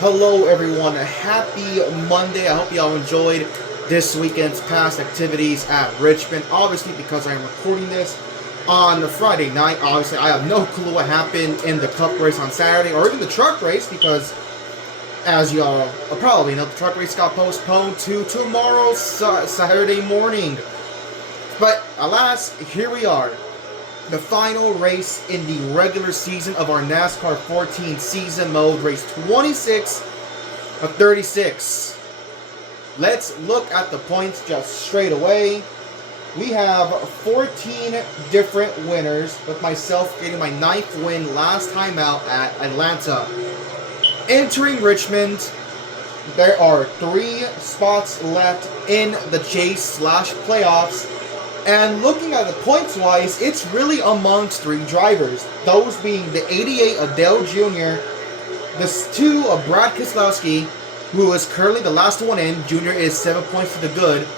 Hello everyone, happy Monday. I hope you all enjoyed this weekend's past activities at Richmond. Obviously, because I am recording this on Friday night, obviously I have no clue what happened in the cup race on Saturday or even the truck race because, as y'all probably know, the truck race got postponed to tomorrow, Saturday morning. But alas, here we are. The final race in the regular season of our NASCAR 14 season mode, race 26 of 36. Let's look at the points just straight away. We have 14 different winners, with myself getting my 9th win last time out at Atlanta. Entering Richmond, there are 3 spots left in the chase/playoffs. And looking at the points-wise, it's really amongst 3 drivers. Those being the 88 of Dale Jr., the 2 of Brad Keselowski, who is currently the last one in. Jr. is 7 points to the good.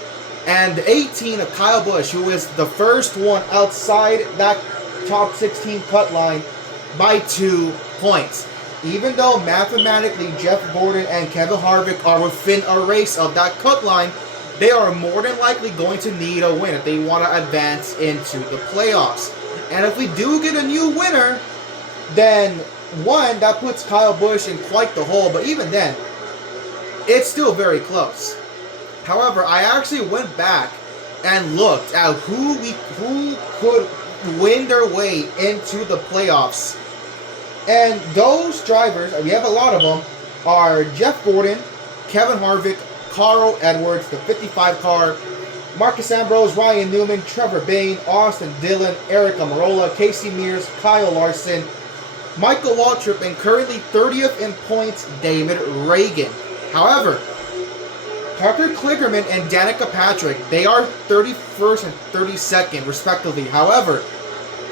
And the 18 of Kyle Busch, who is the first one outside that top 16 cut line by 2 points. Even though mathematically Jeff Gordon and Kevin Harvick are within a race of that cut line, they are more than likely going to need a win if they want to advance into the playoffs. And if we do get a new winner, then one, that puts Kyle Busch in quite the hole. But even then, it's still very close. However, I actually went back and looked at who could win their way into the playoffs. And those drivers, we have a lot of them, are Jeff Gordon, Kevin Harvick, Carl Edwards, the 55 car, Marcus Ambrose, Ryan Newman, Trevor Bayne, Austin Dillon, Eric Amarola, Casey Mears, Kyle Larson, Michael Waltrip, and currently 30th in points, David Reagan. However, Parker Kligerman and Danica Patrick, they are 31st and 32nd, respectively. However,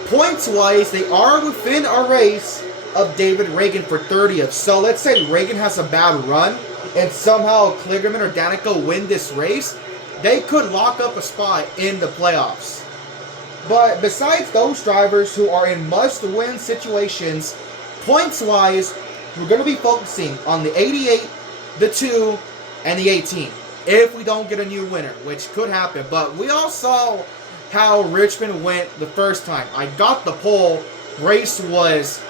points-wise, they are within a race of David Reagan for 30th. So let's say Reagan has a bad run, and somehow Kligerman or Danica win this race, they could lock up a spot in the playoffs. But besides those drivers who are in must-win situations, points-wise, we're going to be focusing on the 88, the 2, and the 18. If we don't get a new winner, which could happen. But we all saw how Richmond went the first time. I got the pole. Race was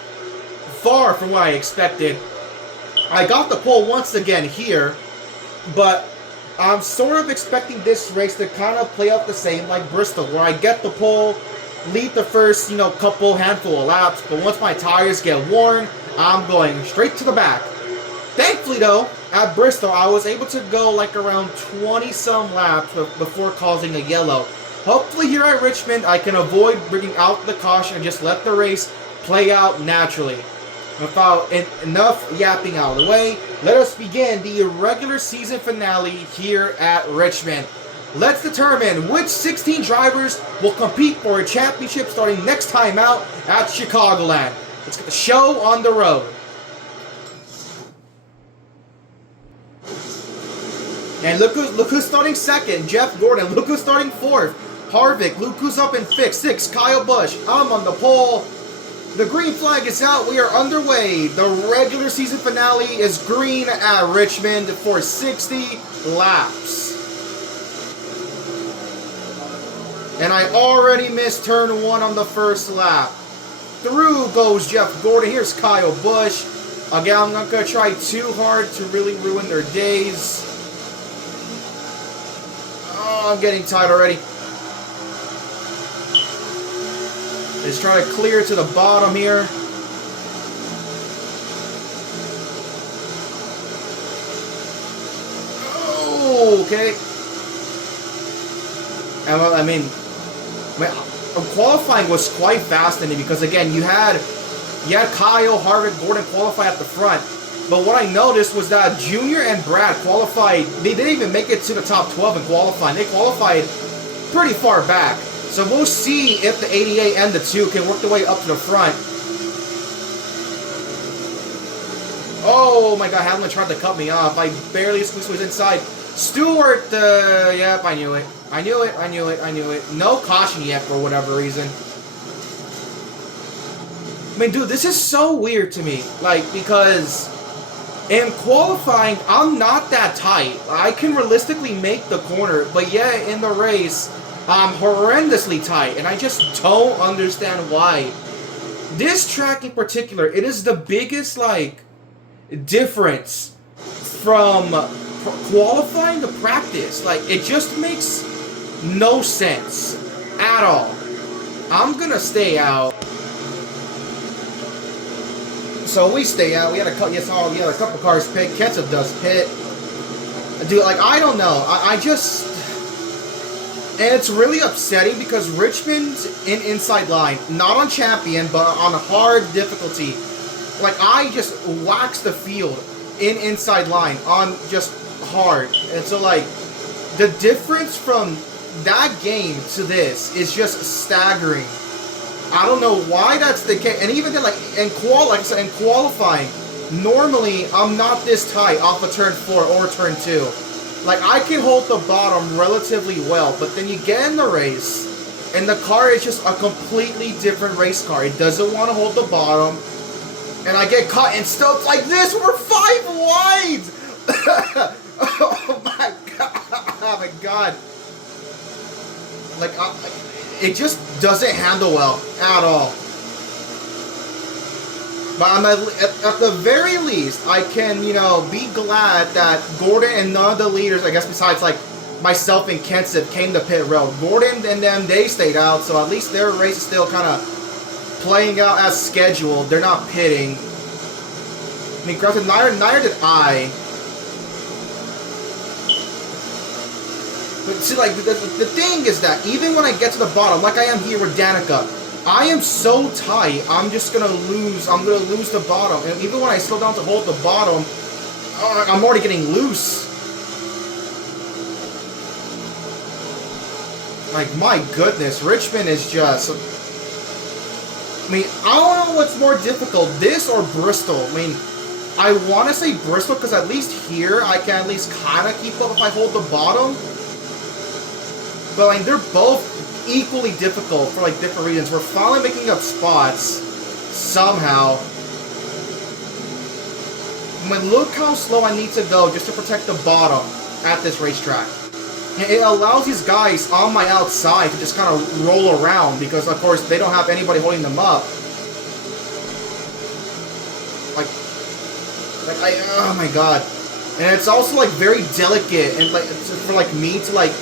far from what I expected. I got the pole once again here, but I'm sort of expecting this race to kind of play out the same like Bristol, where I get the pole, lead the first, couple handful of laps, but once my tires get worn, I'm going straight to the back. Thankfully, though, at Bristol, I was able to go like around 20-some laps before causing a yellow. Hopefully here at Richmond, I can avoid bringing out the caution and just let the race play out naturally. Without enough yapping out of the way, let us begin the regular season finale here at Richmond. Let's determine which 16 drivers will compete for a championship starting next time out at Chicagoland. Let's get the show on the road. And look who's starting second, Jeff Gordon. Look who's starting fourth, Harvick. Look who's up in fifth, sixth, Kyle Busch. I'm on the pole. The green flag is out. We are underway. The regular season finale is green at Richmond for 60 laps. And I already missed turn 1 on the first lap. Through goes Jeff Gordon. Here's Kyle Busch. Again, I'm not going to try too hard to really ruin their days. Oh, I'm getting tired already. Let's try to clear to the bottom here. Oh, okay. And well, I mean, qualifying was quite fascinating because again, you had Kyle, Harvick, Gordon qualify at the front. But what I noticed was that Junior and Brad qualified. They didn't even make it to the top 12 in qualifying. They qualified pretty far back. So we'll see if the 88 and the 2 can work their way up to the front. Oh my god, Hamlin tried to cut me off. I barely squeezed was inside. Stewart, yep, I knew it. I knew it. No caution yet for whatever reason. I mean, dude, this is so weird to me. Like, because In qualifying, I'm not that tight. I can realistically make the corner, but yeah, in the race, I'm horrendously tight, and I just don't understand why. This track in particular, it is the biggest, like, difference from qualifying to practice. Like, it just makes no sense at all. I'm gonna stay out. So we stay out. We had a couple cars pit. Ketchup does pit. Dude, like, I don't know. I just... And it's really upsetting because Richmond's in inside line. Not on champion, but on hard difficulty. Like, I just waxed the field in inside line on just hard. And so, like, the difference from that game to this is just staggering. I don't know why that's the case. And even then, like in qualifying, normally I'm not this tight off of turn 4 or turn 2. Like, I can hold the bottom relatively well, but then you get in the race, and the car is just a completely different race car. It doesn't want to hold the bottom, and I get caught in stilts like this. We're 5 wide. Oh my god! Oh my god! Like, it just doesn't handle well at all. But I'm at the very least, I can, you know, be glad that Gordon and none of the leaders, I guess besides, like, myself and Kenseth, came to pit road. Gordon and them, they stayed out, so at least their race is still kind of playing out as scheduled. They're not pitting. I mean, granted, neither did I. But see, like, the thing is that even when I get to the bottom, like I am here with Danica, I am so tight, I'm just gonna lose. I'm gonna lose the bottom. And even when I slow down to hold the bottom, I'm already getting loose. Like, my goodness, Richmond is just... I mean, I don't know what's more difficult, this or Bristol. I mean, I want to say Bristol because at least here I can at least kind of keep up if I hold the bottom. But, like, they're both equally difficult for, like, different reasons. We're finally making up spots somehow. I mean, look how slow I need to go just to protect the bottom at this racetrack. And it allows these guys on my outside to just kind of roll around because, of course, they don't have anybody holding them up. Oh my god. And it's also, like, very delicate and, like, for, like, me to, like,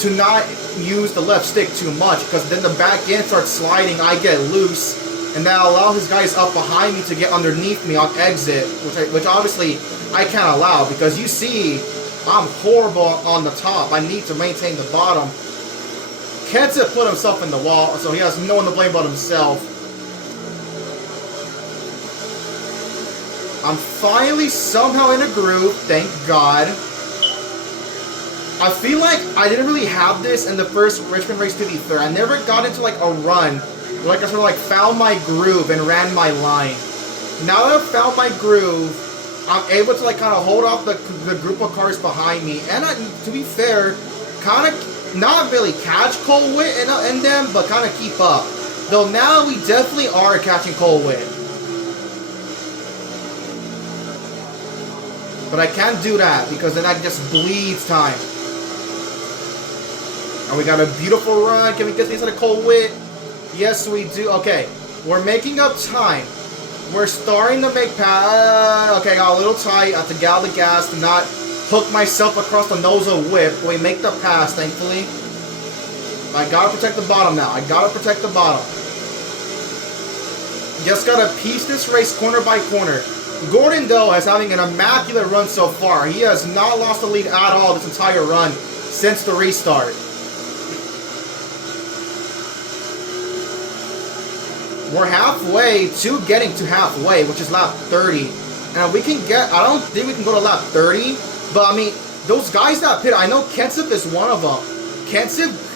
to not use the left stick too much, because then the back end starts sliding, I get loose, and that allows his guys up behind me to get underneath me on exit, which obviously I can't allow, because you see, I'm horrible on the top. I need to maintain the bottom. Kenseth put himself in the wall, so he has no one to blame but himself. I'm finally somehow in a groove, thank God. I feel like I didn't really have this in the first Richmond race, to be fair. I never got into, like, a run where, like, I sort of, like, found my groove and ran my line. Now that I've found my groove, I'm able to, like, kind of hold off the group of cars behind me. And to be fair, kind of not really catch Cole Witt and them, but kind of keep up. Though now we definitely are catching Cole Witt. But I can't do that because then that just bleeds time. And we got a beautiful run. Can we get these on a Cole Witt? Yes, we do. Okay, we're making up time. We're starting to make pass. Okay, got a little tight. I have to get out of the gas to not hook myself across the nose of Whip. We make the pass, thankfully. I gotta protect the bottom now. I gotta protect the bottom. Just gotta piece this race corner by corner. Gordon, though, is having an immaculate run so far. He has not lost the lead at all this entire run since the restart. We're halfway to getting to halfway, which is lap 30. And we can get, I don't think we can go to lap 30, but I mean, those guys that pit, I know Kenseth is one of them.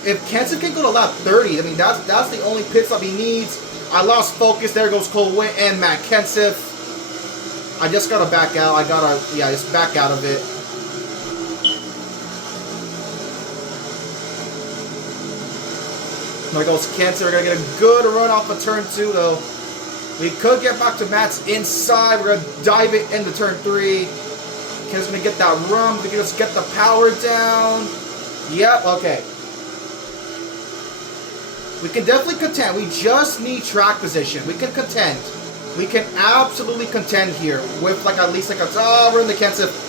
If Kenseth can go to lap 30, I mean, that's the only pit stop he needs. I lost focus. There goes Cole Witt and Matt Kenseth. I just gotta back out. Just back out of it. There goes Kenseth. We're gonna get a good run off of turn 2, though. We could get back to Matt's inside. We're going to dive it into turn 3. Ken's going to get that run. We can just get the power down. Yep, okay. We can definitely contend. We just need track position. We can contend. We can absolutely contend here with like at least like a... Oh, we're in the Kenseth.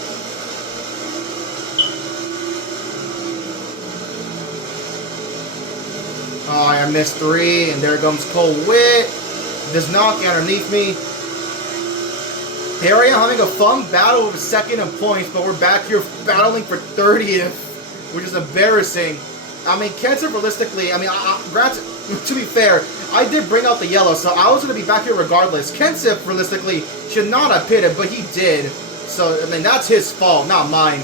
Oh, I missed 3, and there comes Cole Witt. Does not get underneath me. Here I am having a fun battle with second in points, but we're back here battling for 30th, which is embarrassing. I mean, Kenseth realistically, I mean, granted, to be fair, I did bring out the yellow, so I was going to be back here regardless. Kenseth realistically should not have pitted, but he did. So, I mean, that's his fault, not mine.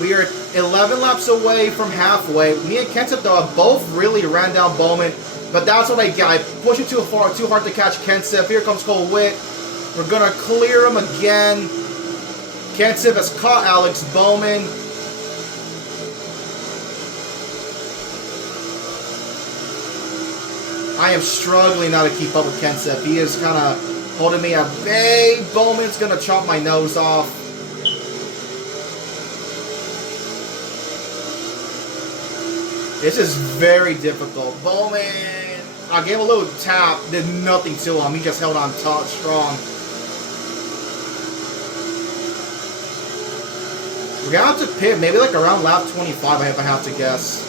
We are 11 laps away from halfway. Me and Kenseth, though, have both really ran down Bowman. But that's what I get. I push it too far, too hard to catch Kenseth. Here comes Cole Witt. We're going to clear him again. Kenseth has caught Alex Bowman. I am struggling now to keep up with Kenseth. He is kind of holding me at bay. Bowman's going to chop my nose off. This is very difficult. Bowman, I gave him a little tap, did nothing to him. He just held on top strong. We're going to have to pit maybe like around lap 25 if I have to guess.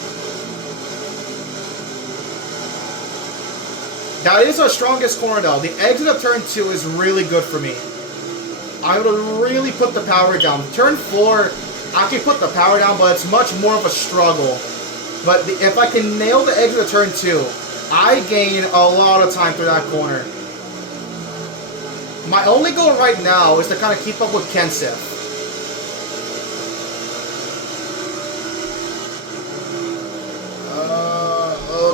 That is our strongest corner though. The exit of turn 2 is really good for me. I would really put the power down. Turn 4, I can put the power down, but it's much more of a struggle. But if I can nail the exit of turn 2, I gain a lot of time through that corner. My only goal right now is to kind of keep up with Kenseth.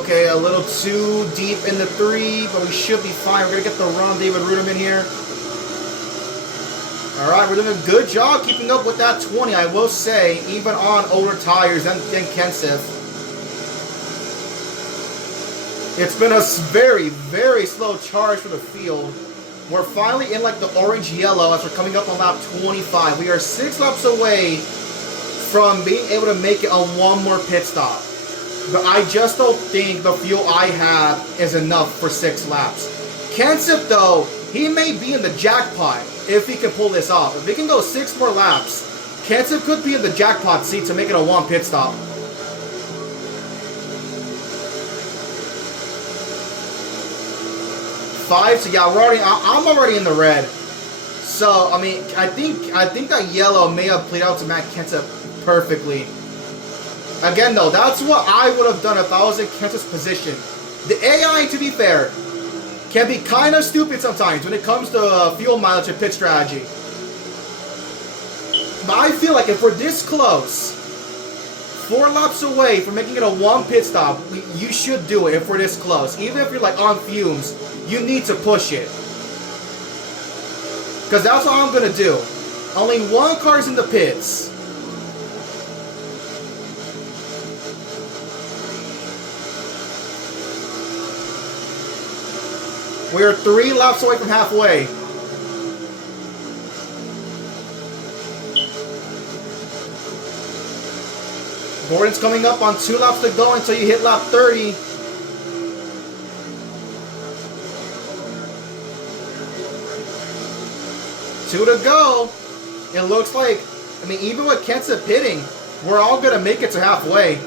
Okay, a little too deep in the 3, but we should be fine. We're going to get the run, David Ruderman here. Alright, we're doing a good job keeping up with that 20, I will say, even on older tires than Kenseth. It's been a very, very slow charge for the field. We're finally in like the orange-yellow as we're coming up on lap 25. We are 6 laps away from being able to make it on one more pit stop. But I just don't think the fuel I have is enough for 6 laps. Kenseth, though, he may be in the jackpot if he can pull this off. If he can go 6 more laps, Kenseth could be in the jackpot seat to make it a 1 pit stop. So yeah, I'm already in the red. So I mean, I think that yellow may have played out to Matt Kenseth perfectly. Again, though, that's what I would have done if I was in Kenseth's position. The AI, to be fair, can be kind of stupid sometimes when it comes to fuel mileage and pit strategy. But I feel like if we're this close, 4 laps away from making it a 1 pit stop, you should do it if we're this close. Even if you're like on fumes, you need to push it. Because that's what I'm going to do. Only 1 car's in the pits. We're 3 laps away from halfway. Gordon's coming up on 2 laps to go until you hit lap 30. Two to go. It looks like, I mean, even with Kenseth pitting, we're all gonna make it to halfway.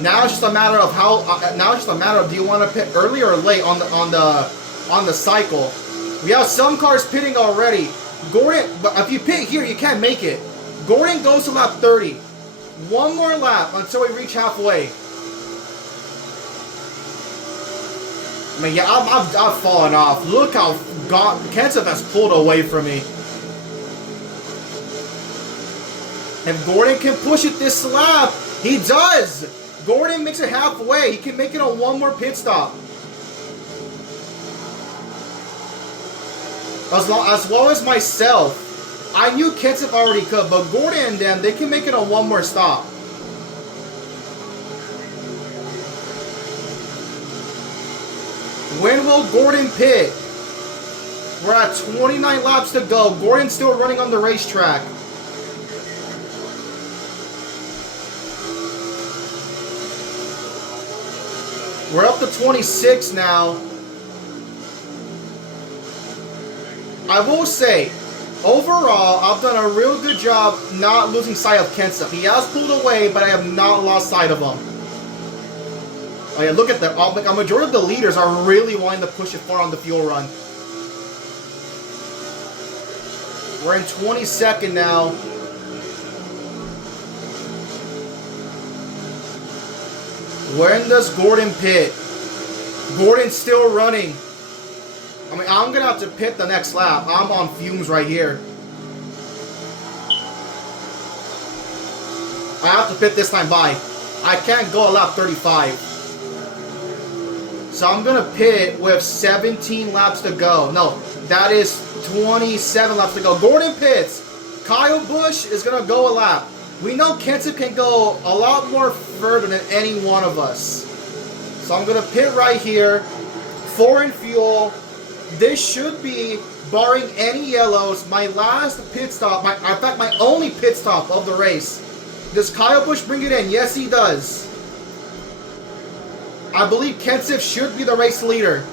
Now it's just a matter of how. Now it's just a matter of do you want to pit early or late on the cycle. We have some cars pitting already. Gordon, but if you pit here, you can't make it. Gordon goes to lap 30. 1 more lap until we reach halfway. I mean, yeah, I've fallen off. Look how Kenseth has pulled away from me. If Gordon can push it this lap, he does. Gordon makes it halfway. He can make it on 1 more pit stop. As well as myself. I knew Kenseth already could, but Gordon and them, they can make it on 1 more stop. When will Gordon pit? We're at 29 laps to go. Gordon's still running on the racetrack. We're up to 26 now. I will say, overall, I've done a real good job not losing sight of Kenseth. He has pulled away, but I have not lost sight of him. Oh yeah, look at that. A majority of the leaders are really wanting to push it far on the fuel run. We're in 22nd now. When does Gordon pit? Gordon's still running. I mean, I'm going to have to pit the next lap. I'm on fumes right here. I have to pit this time by. I can't go a lap 35. So I'm going to pit with 17 laps to go. No, that is 27 laps to go. Gordon pits. Kyle Busch is going to go a lap. We know Kenseth can go a lot more further than any one of us. So I'm going to pit right here. 4 in fuel. This should be, barring any yellows, my last pit stop. In fact, my only pit stop of the race. Does Kyle Busch bring it in? Yes, he does. I believe Kenseth should be the race leader.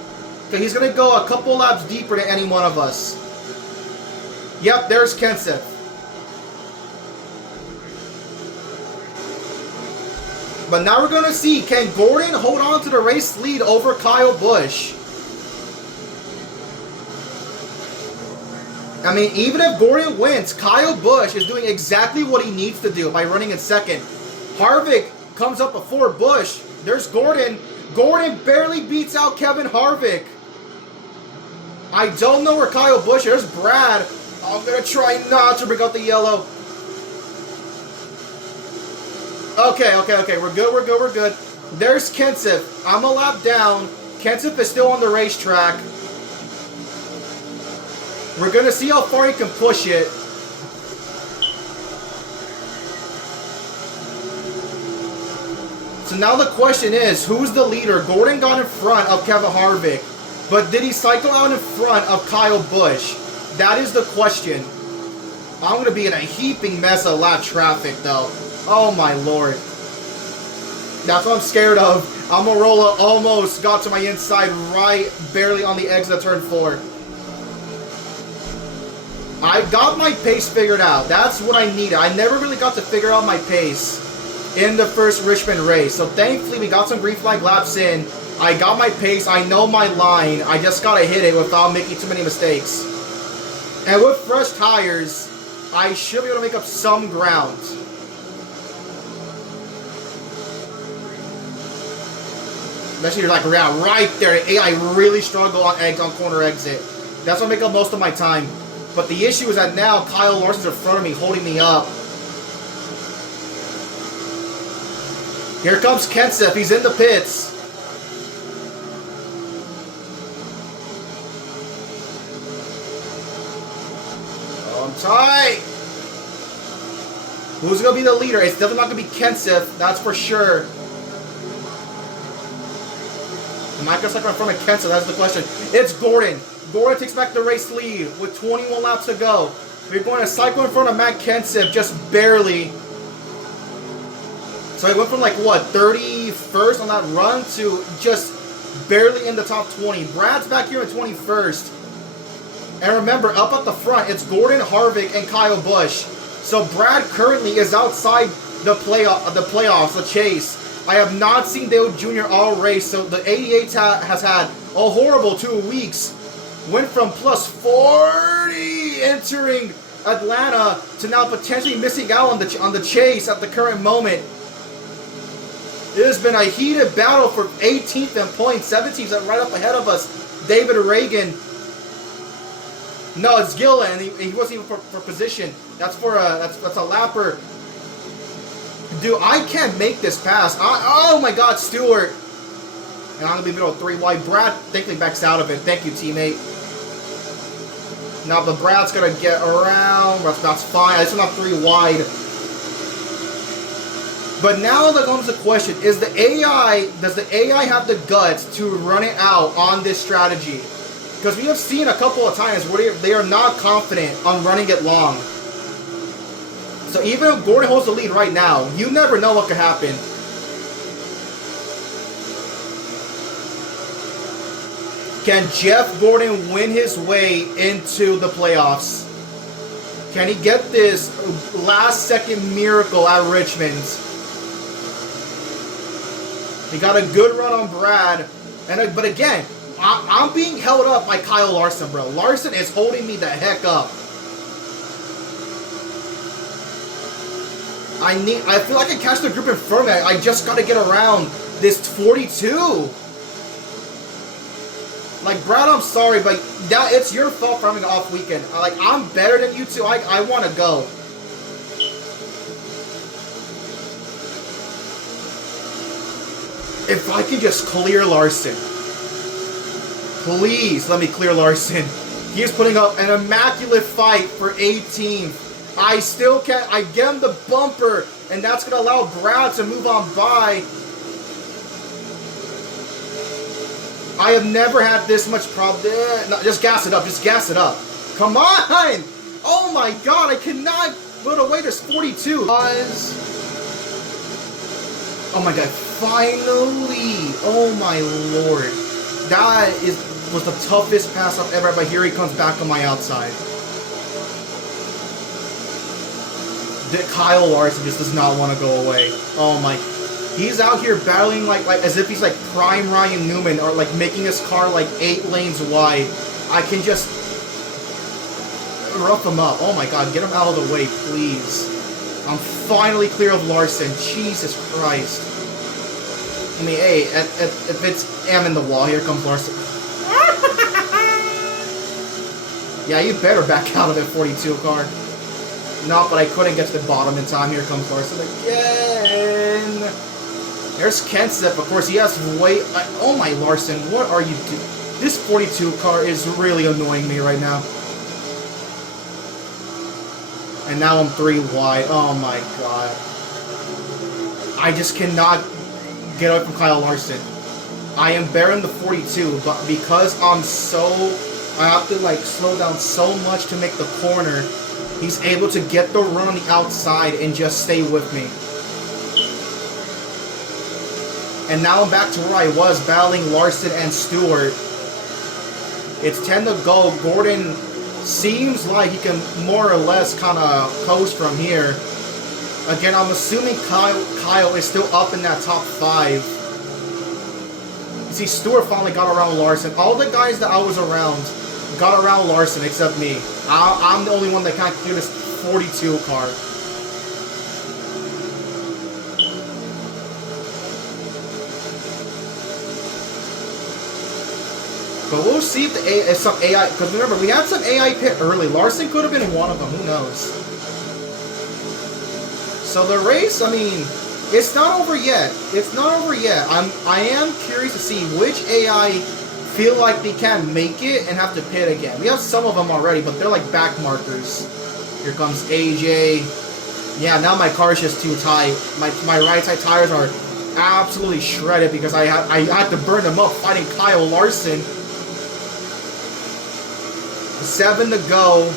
Okay, he's going to go a couple laps deeper than any one of us. Yep, there's Kenseth. But now we're going to see, can Gordon hold on to the race lead over Kyle Busch? I mean, even if Gordon wins, Kyle Busch is doing exactly what he needs to do by running in second. Harvick comes up before Busch. There's Gordon. Gordon barely beats out Kevin Harvick. I don't know where Kyle Busch is. There's Brad. I'm going to try not to bring out the yellow. Okay. We're good. There's Kenseth. I'm a lap down. Kenseth is still on the racetrack. We're going to see how far he can push it. So now the question is, who's the leader? Gordon got in front of Kevin Harvick. But did he cycle out in front of Kyle Busch? That is the question. I'm going to be in a heaping mess of lap traffic, though. Oh, my Lord. That's what I'm scared of. Almirola almost got to my inside right, barely on the exit of turn 4. I got my pace figured out. That's what I needed. I never really got to figure out my pace in the first Richmond race. So thankfully, we got some green flag laps in. I got my pace. I know my line. I just got to hit it without making too many mistakes. And with fresh tires, I should be able to make up some ground. Especially like right there. I really struggle on corner exit. That's what I make up most of my time. But the issue is that now Kyle Larson's in front of me, holding me up. Here comes Kenseth. He's in the pits. I'm tight. Who's going to be the leader? It's definitely not going to be Kenseth. That's for sure. Am I going to cycle in front of Kenseth? That's the question. It's Gordon. Gordon takes back the race lead with 21 laps to go. We're going to cycle in front of Matt Kenseth just barely. So he went from like, what, 31st on that run to just barely in the top 20. Brad's back here in 21st. And remember, up at the front, it's Gordon, Harvick, and Kyle Busch. So Brad currently is outside the playoffs, the chase. I have not seen Dale Jr. all race, so the 88 has had a horrible 2 weeks. Went from plus 40 entering Atlanta to now potentially missing out on the chase at the current moment. It has been a heated battle for 18th and points. 17th right up ahead of us. David Reagan. No, it's Gillen. He wasn't even for position. That's for that's a lapper. Dude, I can't make this pass. Oh my God, Stewart. And I'm gonna be middle of 3 wide. Brad thankfully backs out of it. Thank you, teammate. Now the Brad's gonna get around. That's fine. I just went 3 wide. But now that comes the question, does the AI have the guts to run it out on this strategy? Because we have seen a couple of times where they are not confident on running it long. So even if Gordon holds the lead right now, you never know what could happen. Can Jeff Gordon win his way into the playoffs? Can he get this last second miracle at Richmond? He got a good run on Brad, but again, I'm being held up by Kyle Larson, bro. Larson is holding me the heck up. I feel like I can catch the group in front of me. I just got to get around this 42. Like, Brad, I'm sorry, but it's your fault for having an off weekend. Like, I'm better than you two. I want to go. If I can just clear Larson. Please, let me clear Larson. He is putting up an immaculate fight for 18th. I still can't. I get him the bumper, and that's going to allow Brad to move on by. I have never had this much problem. No, just gas it up. Just gas it up. Come on! Oh my god, I cannot put away this 42. Oh my god, finally! Oh my lord. That was the toughest pass I've ever had, but here he comes back on my outside. Kyle Larson just does not want to go away. Oh my. He's out here battling like as if he's like prime Ryan Newman, or like making his car like 8 lanes wide. I can just rough him up. Oh my god, get him out of the way, please. I'm finally clear of Larson. Jesus Christ. I mean, hey, if it's M in the wall, here comes Larson. Yeah, you better back out of that 42 car. No, but I couldn't get to the bottom in time. Here comes Larson again. There's Kenseth. Of course, he has oh my, Larson, what are you doing? This 42 car is really annoying me right now. And now I'm 3 wide. Oh my god. I just cannot get away from Kyle Larson. I am better in the 42, but because I have to like slow down so much to make the corner, he's able to get the run on the outside and just stay with me. And now I'm back to where I was, battling Larson and Stewart. It's 10 to go. Gordon seems like he can more or less kind of coast from here. Again, I'm assuming Kyle is still up in that top 5. You see, Stewart finally got around Larson. All the guys that I was around got around Larson except me. I'm the only one that can't clear this 42 car. But we'll see if some AI, because remember, we had some AI pit early. Larson could have been one of them. Who knows? So the race, I mean, it's not over yet. It's not over yet. I am curious to see which AI feel like they can't make it and have to pit again. We have some of them already, but they're like back markers. Here comes AJ. Yeah, now my car is just too tight. My right side tires are absolutely shredded because I had to burn them up fighting Kyle Larson. 7 to go.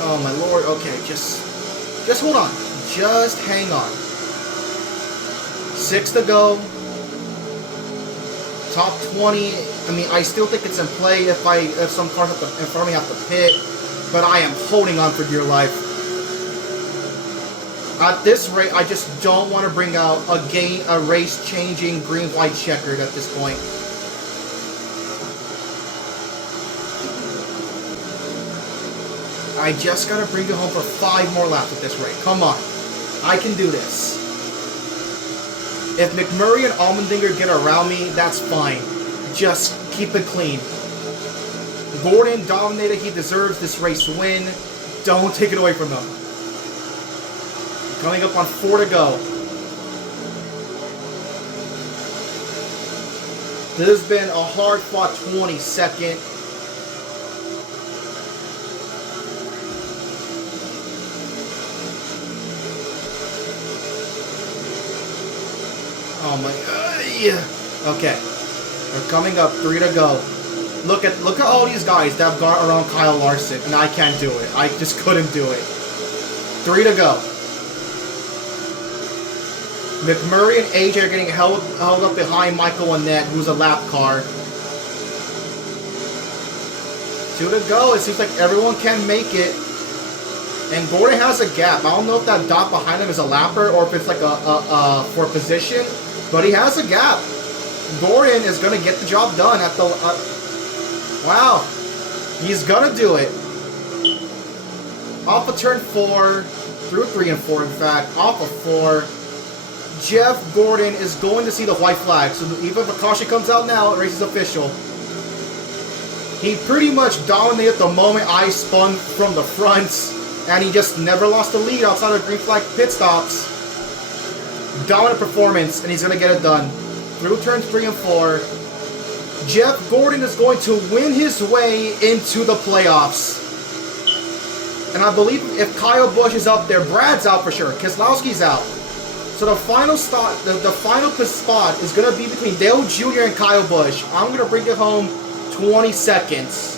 Oh my lord. Okay, just hold on. Just hang on. 6 to go. Top 20. I mean, I still think it's in play if some cars in front of me have to pit, but I am holding on for dear life. At this rate, I just don't want to bring out a race-changing green-white checkered at this point. I just gotta bring it home for 5 more laps at this rate. Come on. I can do this. If McMurray and Allmendinger get around me, that's fine. Just keep it clean. Gordon dominated. He deserves this race win. Don't take it away from him. Coming up on 4 to go. This has been a hard-fought 22nd. Oh my god. Yeah. Okay. They're coming up. 3 to go. Look at all these guys that have gone around Kyle Larson, and I can't do it. I just couldn't do it. 3 to go. McMurray and AJ are getting held up behind Michael Annett, who's a lap car. 2 to go. It seems like everyone can make it. And Gordon has a gap. I don't know if that dot behind him is a lapper or if it's like a for position, but he has a gap. Gordon is going to get the job done at the... wow. He's going to do it. Off of turn 4, through 3 and 4, in fact. Off of 4. Jeff Gordon is going to see the white flag. So even if a caution comes out now, the race is official. He pretty much dominated the moment I spun from the front. And he just never lost the lead outside of green flag pit stops. Dominant performance, and he's going to get it done. Through turns 3 and 4. Jeff Gordon is going to win his way into the playoffs. And I believe if Kyle Busch is up there, Brad's out for sure. Keselowski's out. So the final spot, the final spot is going to be between Dale Jr. and Kyle Busch. I'm going to bring it home 20 seconds.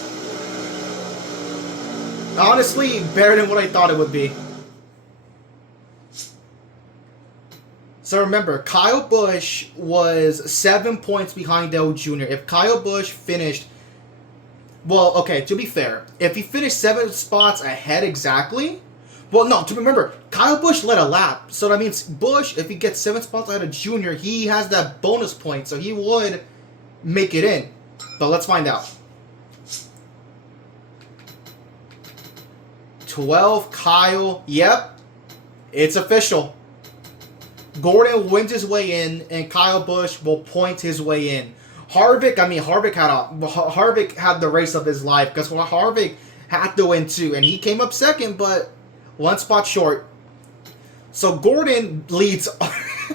Honestly, better than what I thought it would be. So remember, Kyle Busch was 7 points behind Dale Jr. If Kyle Busch finished... well, okay, to be fair, if he finished 7 spots ahead exactly... well, no, to remember, Kyle Busch led a lap. So that means Busch, if he gets 7 spots ahead of Jr., he has that bonus point. So he would make it in. But let's find out. 12, Kyle. Yep, it's official. Gordon wins his way in, and Kyle Busch will point his way in. Harvick had the race of his life, because Harvick had to win too, and he came up second, but 1 spot short. So Gordon leads.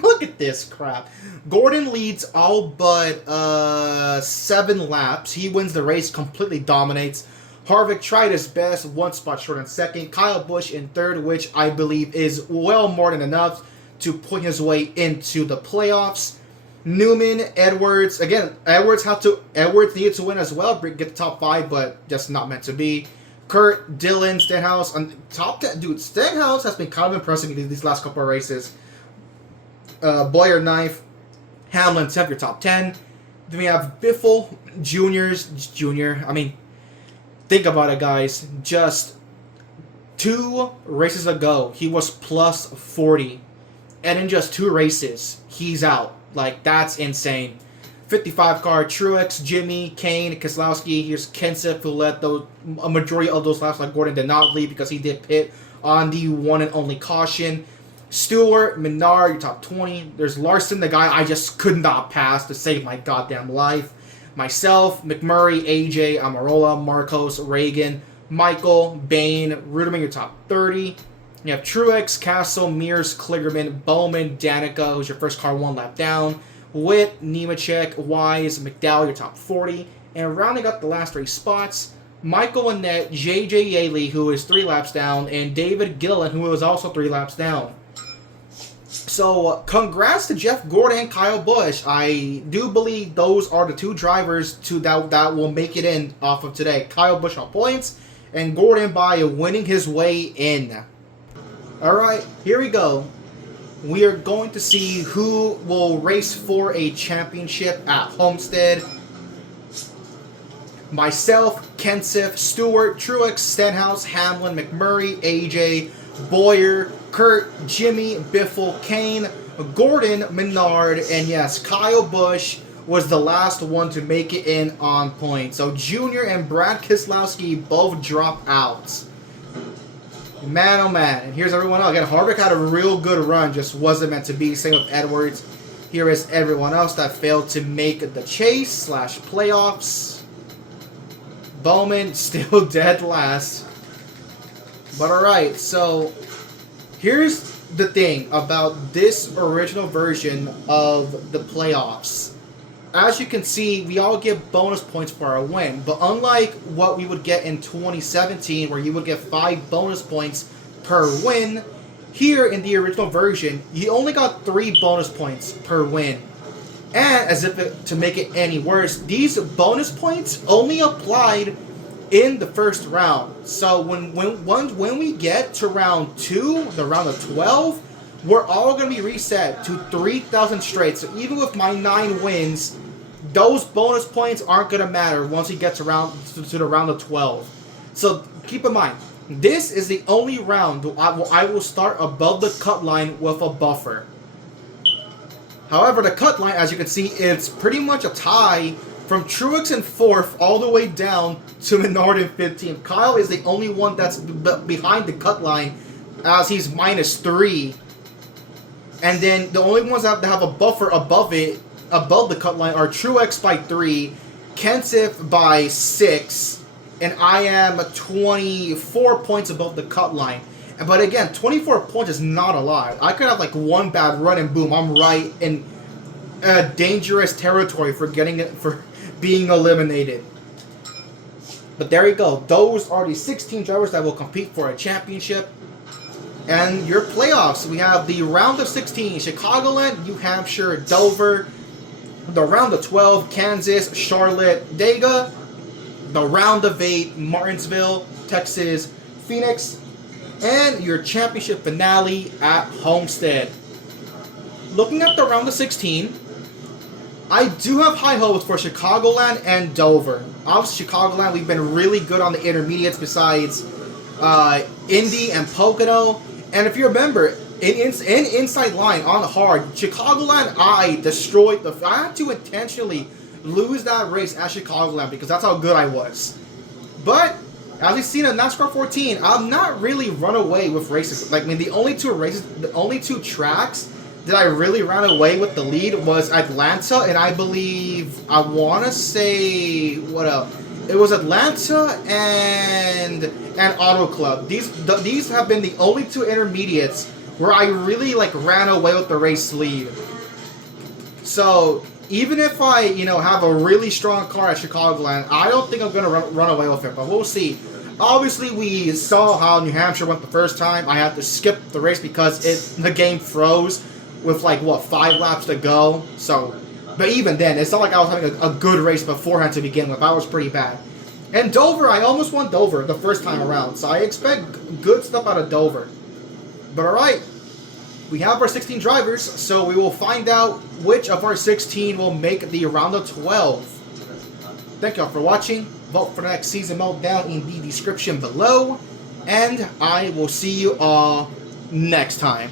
Look at this crap. Gordon leads all but 7 laps. He wins the race, completely dominates. Harvick tried his best, 1 spot short in second. Kyle Busch in third, which I believe is well more than enough to point his way into the playoffs. Newman, Edwards, again, Edwards needed to win as well, get the top 5, but just not meant to be. Kurt, Dillon, Stenhouse, on top 10. Dude, Stenhouse has been kind of impressive in these last couple of races. Boyer 9th, Hamlin 10th, your top 10. Then we have Biffle, Jr. I mean, think about it, guys. Just 2 races ago, he was plus 40. And in just 2 races, he's out. Like, that's insane. 55 car, Truex, Jimmy, Kane, Keselowski. Here's Kenseth, who led a majority of those laps. Like Gordon did not lead because he did pit on the one and only caution. Stewart, Menard, your top 20. There's Larson, the guy I just could not pass to save my goddamn life. Myself, McMurray, AJ, Amarola, Marcos, Reagan, Michael, Bain, Ruderman, your top 30. You have Truex, Castle, Mears, Kligerman, Bowman, Danica, who's your first car 1 lap down. Witt, Nemechek, Wise, McDowell, your top 40. And rounding up the last 3 spots, Michael Annett, JJ Yaley, who is 3 laps down, and David Gillen, who is also 3 laps down. So, congrats to Jeff Gordon and Kyle Busch. I do believe those are the 2 drivers that will make it in off of today. Kyle Busch on points, and Gordon by winning his way in. Alright, here we go. We are going to see who will race for a championship at Homestead. Myself, Kenseth, Stewart, Truex, Stenhouse, Hamlin, McMurray, AJ, Boyer, Kurt, Jimmy, Biffle, Kane, Gordon, Menard, and yes, Kyle Busch was the last one to make it in on point. So Junior and Brad Keselowski both drop out. Man, oh man. And here's everyone else. Again, Harvick had a real good run, just wasn't meant to be. Same with Edwards. Here is everyone else that failed to make the chase / playoffs. Bowman still dead last. But alright, so here's the thing about this original version of the playoffs. As you can see, we all get bonus points for our win. But unlike what we would get in 2017, where you would get 5 bonus points per win, Here in the original version, you only got 3 bonus points per win. And as if to make it any worse, these bonus points only applied in the first round. So when we get to round 2, the round of 12, we're all going to be reset to 3,000 straight. So even with my 9 wins, those bonus points aren't going to matter once we get to the round of 12. So keep in mind, this is the only round I will start above the cut line with a buffer. However, the cut line, as you can see, it's pretty much a tie from Truex in 4th all the way down to Menard in 15th. Kyle is the only one that's behind the cut line, as he's -3. And then the only ones that have a buffer above the cut line, are Truex by 3, Kenseth by 6, and I am 24 points above the cut line. But again, 24 points is not a lot. I could have like one bad run and boom, I'm right in dangerous territory for being eliminated. But there you go. Those are the 16 drivers that will compete for a championship. And your playoffs, we have the round of 16, Chicagoland, New Hampshire, Dover. The round of 12, Kansas, Charlotte, Dega. The round of 8, Martinsville, Texas, Phoenix. And your championship finale at Homestead. Looking at the round of 16, I do have high hopes for Chicagoland and Dover. Obviously, Chicagoland, we've been really good on the intermediates besides Indy and Pocono. And if you remember, in Inside Line on hard, Chicagoland, I had to intentionally lose that race at Chicagoland because that's how good I was. But as we've seen in NASCAR 14, I'm not really run away with races. Like, I mean, the only two tracks that I really ran away with the lead was Atlanta, and I want to say, it was Atlanta and Auto Club. These have been the only 2 intermediates where I really ran away with the race lead. So even if I have a really strong car at Chicagoland, I don't think I'm gonna run away with it. But we'll see. Obviously, we saw how New Hampshire went the first time. I had to skip the race because the game froze with 5 laps to go. So, but even then, it's not like I was having a good race beforehand to begin with. I was pretty bad. And Dover, I almost won Dover the first time around. So I expect good stuff out of Dover. But alright, we have our 16 drivers, so we will find out which of our 16 will make the round of 12. Thank y'all for watching. Vote for the next season meltdown in the description below. And I will see you all next time.